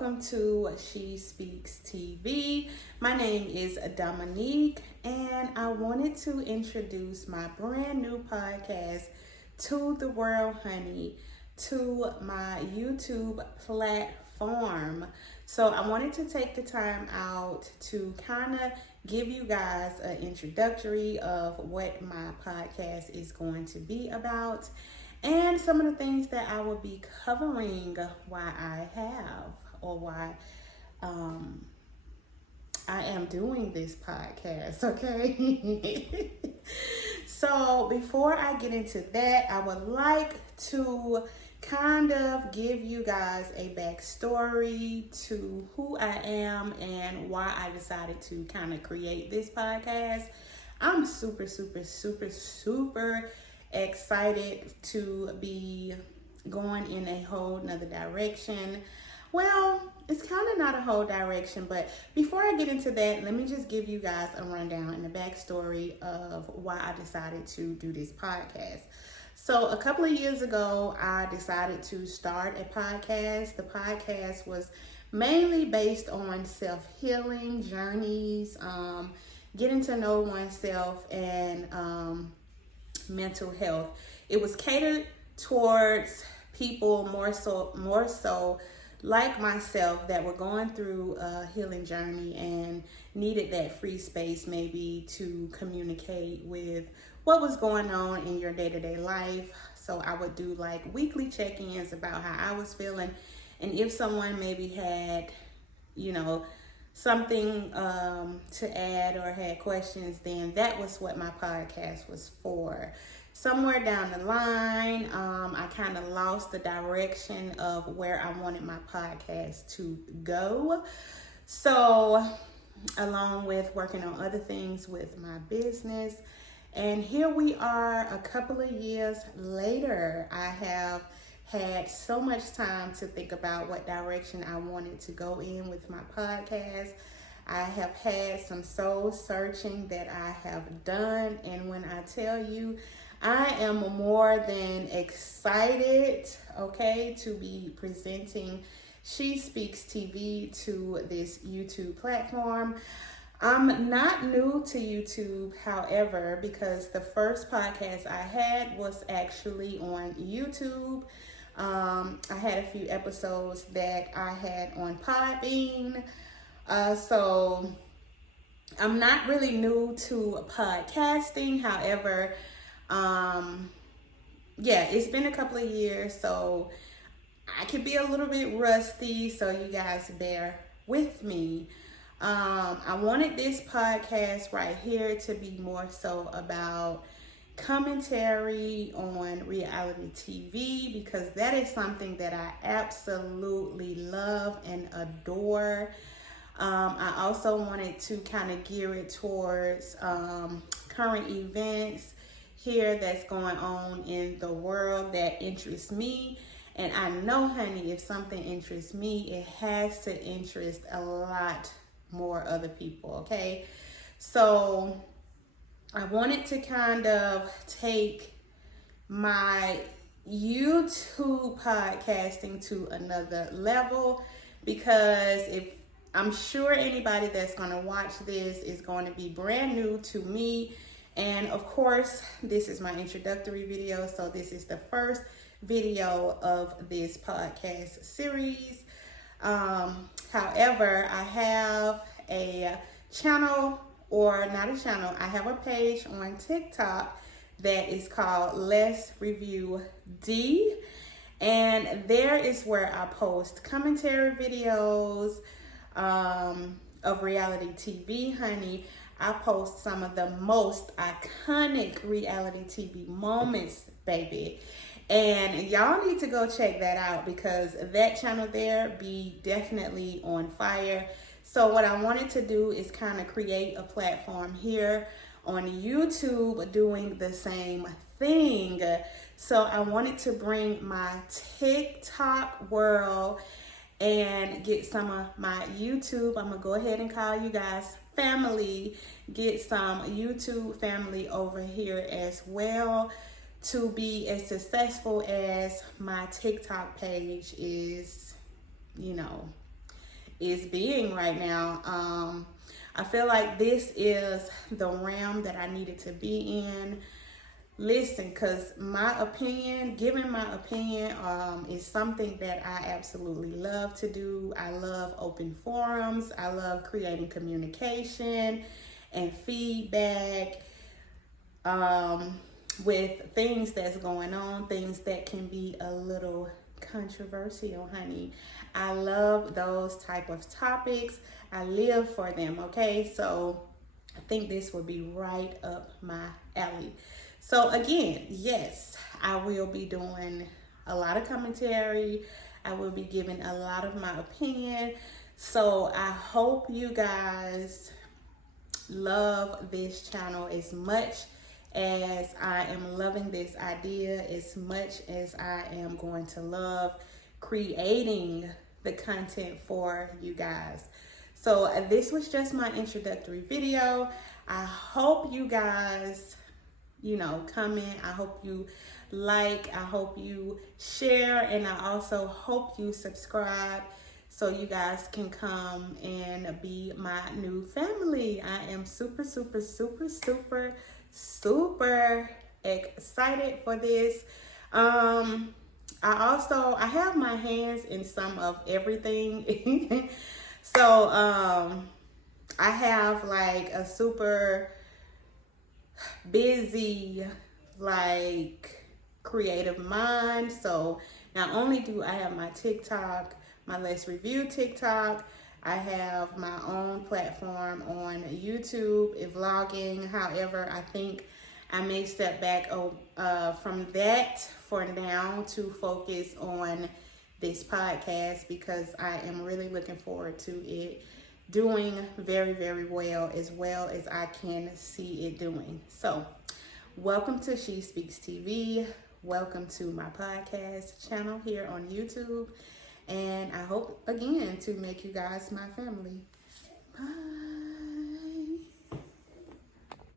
welcome to She Speaks TV. My name is Dominique, and I wanted to introduce my brand new podcast to the world, honey, to my YouTube platform. So I wanted to take the time out to kind of give you guys an introductory of what my podcast is going to be about and some of the things that I will be covering why I am doing this podcast, okay? So before I get into that, I would like to kind of give you guys a backstory to who I am and why I decided to kind of create this podcast. I'm super excited to be going in a whole nother direction. Well, it's kind of not a whole direction, but before I get into that, let me just give you guys a rundown and the backstory of why I decided to do this podcast. So a couple of years ago, I decided to start a podcast. The podcast was mainly based on self-healing journeys, getting to know oneself, and mental health. It was catered towards people more so like myself that were going through a healing journey and needed that free space maybe to communicate with what was going on in your day-to-day life. So I would do like weekly check-ins about how I was feeling, and if someone maybe had, something to add or had questions, then that was what my podcast was for. Somewhere down the line, I kind of lost the direction of where I wanted my podcast to go. So along with working on other things with my business, and here we are a couple of years later. I have had so much time to think about what direction I wanted to go in with my podcast. I have had some soul searching that I have done, and when I tell you, I am more than excited, okay, to be presenting She Speaks TV to this YouTube platform. I'm not new to YouTube, however, because the first podcast I had was actually on YouTube. I had a few episodes that I had on Podbean. So I'm not really new to podcasting. However, it's been a couple of years, so I could be a little bit rusty, so you guys bear with me. I wanted this podcast right here to be more so about commentary on reality TV, because that is something that I absolutely love and adore. I also wanted to kind of gear it towards current events here that's going on in the world that interests me. And I know, honey, if something interests me, it has to interest a lot more other people, okay? So I wanted to kind of take my YouTube podcasting to another level, because I'm sure anybody that's going to watch this is going to be brand new to me. And of course, this is my introductory video. So this is the first video of this podcast series. However, I have a channel, or not a channel, I have a page on TikTok that is called Let's Review D. And there is where I post commentary videos of reality TV, honey. I post some of the most iconic reality TV moments, baby. And y'all need to go check that out, because that channel there be definitely on fire. So what I wanted to do is kind of create a platform here on YouTube doing the same thing. So I wanted to bring my TikTok world and get some of my YouTube, I'm gonna go ahead and call you guys family, get some YouTube family over here as well, to be as successful as my TikTok page is, is being right now. I feel like this is the realm that I needed to be in. Listen, because giving my opinion is something that I absolutely love to do. I love open forums. I love creating communication and feedback with things that's going on, things that can be a little controversial, honey. I love those type of topics. I live for them, okay? So I think this will be right up my alley. So again, yes, I will be doing a lot of commentary. I will be giving a lot of my opinion. So I hope you guys love this channel as much as I am loving this idea, as much as I am going to love creating the content for you guys. So this was just my introductory video. I hope you guys, comment. I hope you like, I hope you share, and I also hope you subscribe so you guys can come and be my new family. I am super, super, super, super, super excited for this. I have my hands in some of everything. So I have like a super busy creative mind. So not only do I have my TikTok, my Let's Review TikTok, I have my own platform on YouTube, vlogging. However, I think I may step back from that for now to focus on this podcast, because I am really looking forward to it doing very, very well as I can see it doing. So welcome to She Speaks TV. Welcome to my podcast channel here on YouTube. And I hope again to make you guys my family. Bye.